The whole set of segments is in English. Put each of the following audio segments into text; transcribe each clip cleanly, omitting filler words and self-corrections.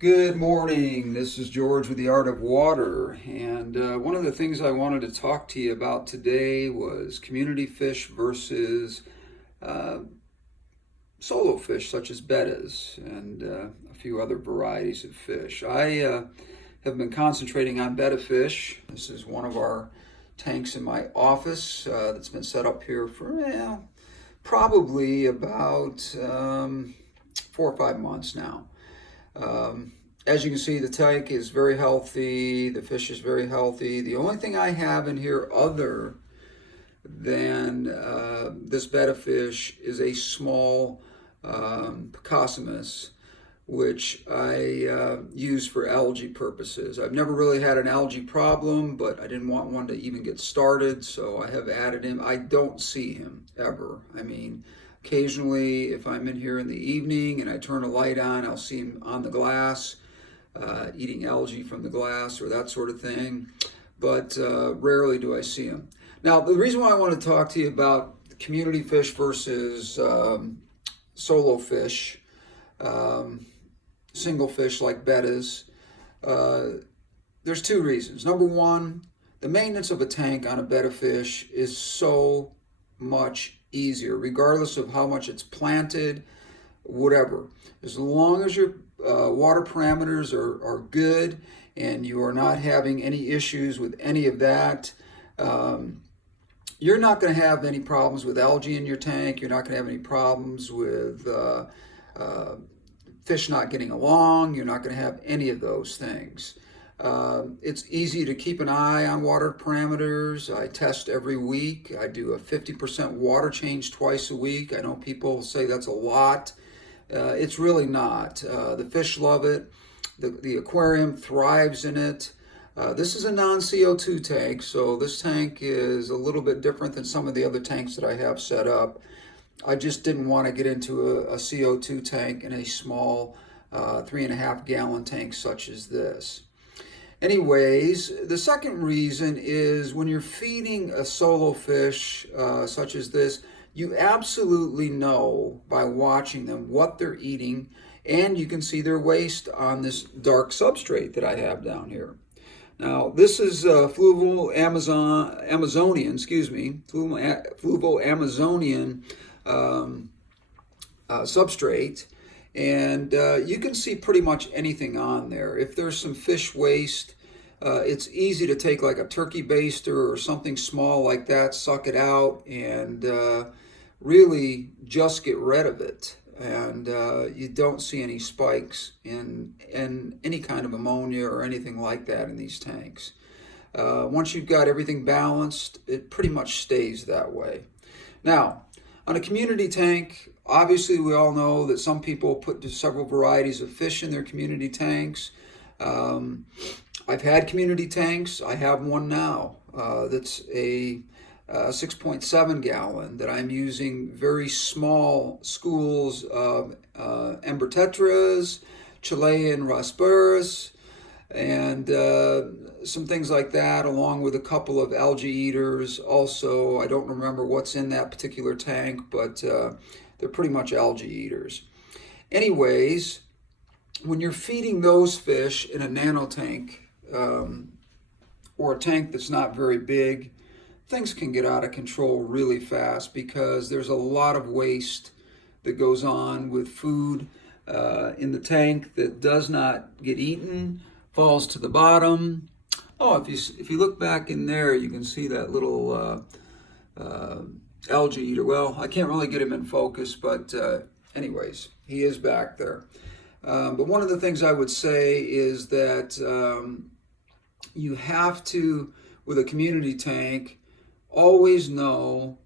Good morning. This is George with the Art of Water. And one of the things I wanted to talk to you about today was community fish versus uh, solo fish, such as bettas and a few other varieties of fish. I have been concentrating on betta fish. This is one of our tanks in my office that's been set up here for probably about 4 or 5 months now. As you can see, the tank is very healthy. The fish is very healthy. The only thing I have in here other than this betta fish is a small Picossus, which I use for algae purposes. I've never really had an algae problem, but I didn't want one to even get started, so I have added him. I don't see him ever. I mean, occasionally if I'm in here in the evening and I turn a light on, I'll see him on the glass, eating algae from the glass or that sort of thing, but rarely do I see him. Now, the reason why I want to talk to you about community fish versus solo fish, single fish like bettas, there's two reasons. Number one, the maintenance of a tank on a betta fish is so much easier, regardless of how much it's planted, whatever. As long as your water parameters are good and you are not having any issues with any of that, you're not going to have any problems with algae in your tank. You're not going to have any problems with fish not getting along. You're not going to have any of those things. It's easy to keep an eye on water parameters. I test every week. I do a 50% water change twice a week. I know people say that's a lot. It's really not. The fish love it. The aquarium thrives in it. This is a non-CO2 tank, so this tank is a little bit different than some of the other tanks that I have set up. I just didn't want to get into a CO2 tank in a small 3.5 gallon tank such as this. Anyways, the second reason is when you're feeding a solo fish such as this, you absolutely know by watching them what they're eating, and you can see their waste on this dark substrate that I have down here. Now, this is fluval Amazonian, fluval Amazonian substrate. And you can see pretty much anything on there. If there's some fish waste, it's easy to take like a turkey baster or something small like that, suck it out, and really just get rid of it. And you don't see any spikes in any kind of ammonia or anything like that in these tanks. Once you've got everything balanced, it pretty much stays that way. Now, on a community tank, obviously we all know that some people put several varieties of fish in their community tanks. I've had community tanks. I have one now that's a 6.7 gallon that I'm using very small schools of Ember tetras, Chilean rasparis, and some things like that, along with a couple of algae eaters. Also, I don't remember what's in that particular tank, but they're pretty much algae eaters. Anyways, when you're feeding those fish in a nano tank or a tank that's not very big, things can get out of control really fast because there's a lot of waste that goes on with food in the tank that does not get eaten, falls to the bottom. Oh, if you look back in there, you can see that little algae eater. Well, I can't really get him in focus, but anyways, he is back there. But one of the things I would say is that you have to, with a community tank, always know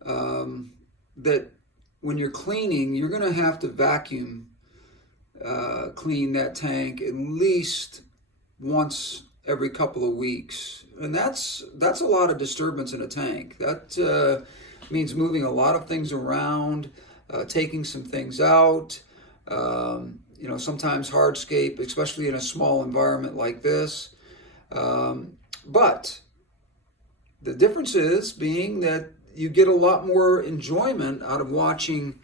that when you're cleaning, you're going to have to vacuum clean that tank at least once every couple of weeks, and that's a lot of disturbance in a tank. That means moving a lot of things around, taking some things out. Sometimes hardscape, especially in a small environment like this. But the difference is being that you get a lot more enjoyment out of watching,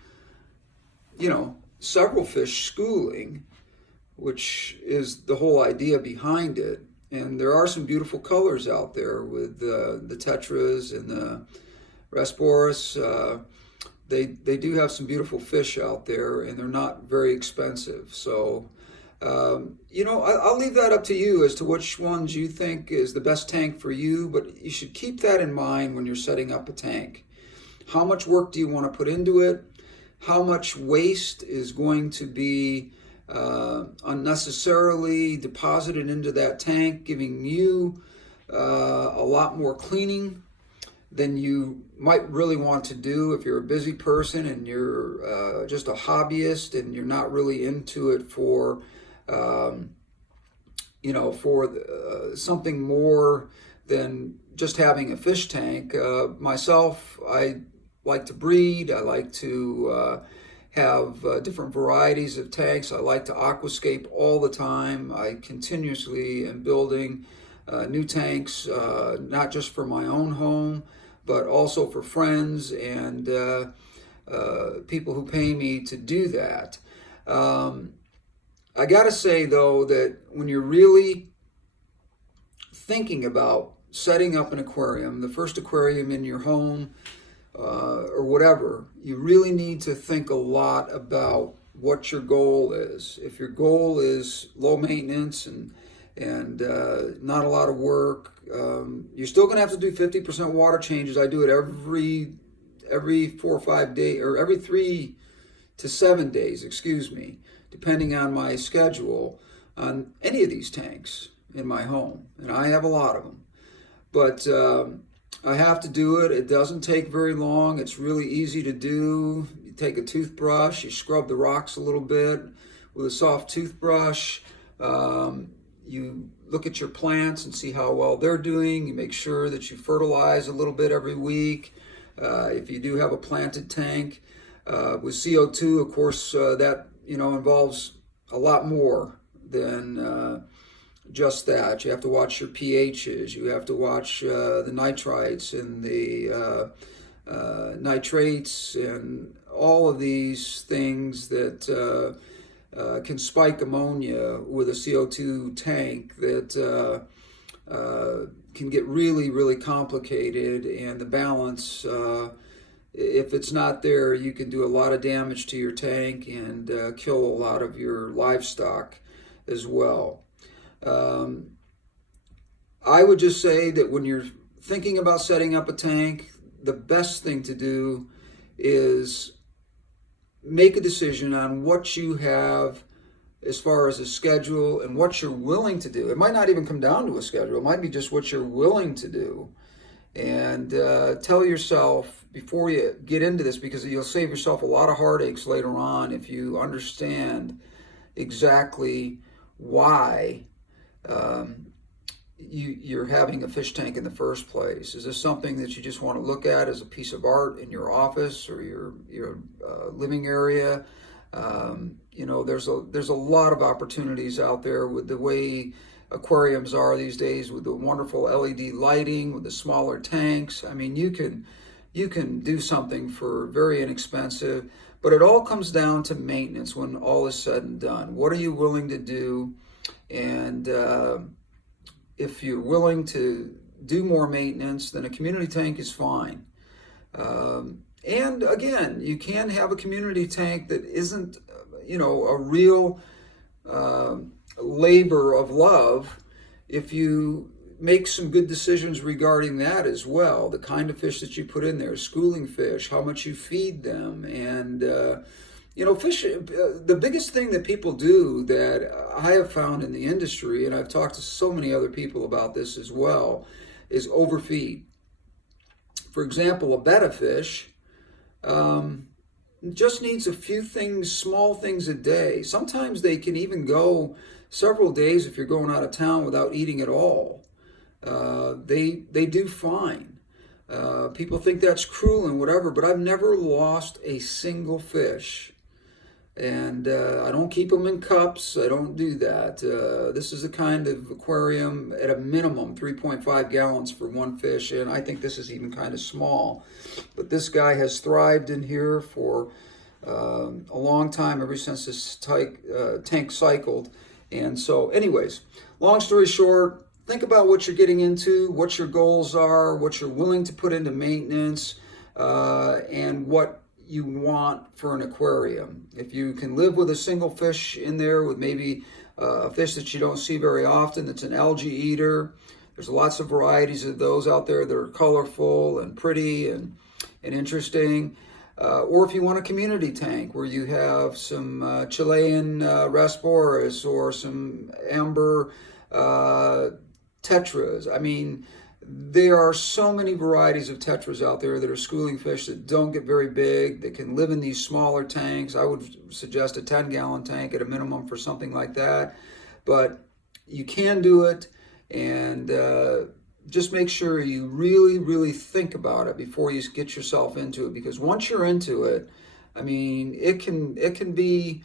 several fish schooling which is the whole idea behind it. And there are some beautiful colors out there with the tetras and the Rasboris. They do have some beautiful fish out there, and they're not very expensive. So, I'll leave that up to you as to which ones you think is the best tank for you, but you should keep that in mind when you're setting up a tank. How much work do you want to put into it? How much waste is going to be unnecessarily deposited into that tank, giving you a lot more cleaning than you might really want to do if you're a busy person and you're just a hobbyist and you're not really into it for something more than just having a fish tank. Myself, I like to breed. I like to have different varieties of tanks. I like to aquascape all the time. I continuously am building new tanks, not just for my own home, but also for friends and people who pay me to do that. I gotta say though that when you're really thinking about setting up an aquarium, the first aquarium in your home, or whatever, you really need to think a lot about what your goal is. If your goal is low maintenance and not a lot of work, you're still going to have to do 50% water changes. I do it every 4 or 5 days, or every 3 to 7 days, excuse me, depending on my schedule on any of these tanks in my home, and I have a lot of them. But I have to do it. It doesn't take very long. It's really easy to do. You take a toothbrush, you scrub the rocks a little bit with a soft toothbrush. You look at your plants and see how well they're doing. You make sure that you fertilize a little bit every week. If you do have a planted tank with CO2, of course, that involves a lot more than just that. You have to watch your pHs. You have to watch the nitrites and the nitrates and all of these things that can spike ammonia with a CO2 tank that can get really, really complicated. And the balance, if it's not there, you can do a lot of damage to your tank and kill a lot of your livestock as well. I would just say that when you're thinking about setting up a tank, the best thing to do is make a decision on what you have as far as a schedule and what you're willing to do. It might not even come down to a schedule. It might be just what you're willing to do. And tell yourself before you get into this, because you'll save yourself a lot of heartaches later on if you understand exactly why you're having a fish tank in the first place. Is this something that you just want to look at as a piece of art in your office or your living area? There's a lot of opportunities out there with the way aquariums are these days, with the wonderful LED lighting, with the smaller tanks. I mean, you can do something for very inexpensive, but it all comes down to maintenance when all is said and done. What are you willing to do? And if you're willing to do more maintenance, then a community tank is fine. And again, you can have a community tank that isn't, a real labor of love if you make some good decisions regarding that as well. The kind of fish that you put in there, schooling fish, how much you feed them, and fish, the biggest thing that people do that I have found in the industry, and I've talked to so many other people about this as well, is overfeed. For example, a betta fish just needs a few things, small things a day. Sometimes they can even go several days if you're going out of town without eating at all. They do fine. People think that's cruel and whatever, but I've never lost a single fish. And I don't keep them in cups. I don't do that. This is a kind of aquarium at a minimum 3.5 gallons for one fish, and I think this is even kind of small. But this guy has thrived in here for a long time, ever since this tank cycled. And so anyways, long story short, think about what you're getting into, what your goals are, what you're willing to put into maintenance, and what you want for an aquarium. If you can live with a single fish in there, with maybe a fish that you don't see very often that's an algae eater, there's lots of varieties of those out there that are colorful and pretty and interesting. Or if you want a community tank where you have some Chilean Rasboras or some amber tetras. I mean, there are so many varieties of tetras out there that are schooling fish that don't get very big, that can live in these smaller tanks. I would suggest a 10-gallon tank at a minimum for something like that. But you can do it, and just make sure you really, really think about it before you get yourself into it. Because once you're into it, I mean, it can be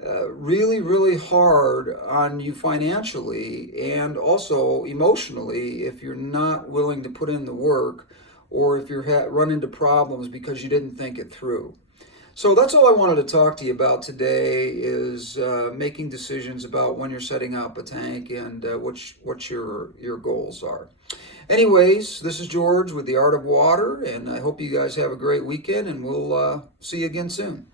really, really hard on you financially and also emotionally if you're not willing to put in the work, or if you're run into problems because you didn't think it through. So that's all I wanted to talk to you about today, is making decisions about when you're setting up a tank and what your goals are. Anyways, this is George with The Art of Water, and I hope you guys have a great weekend, and we'll see you again soon.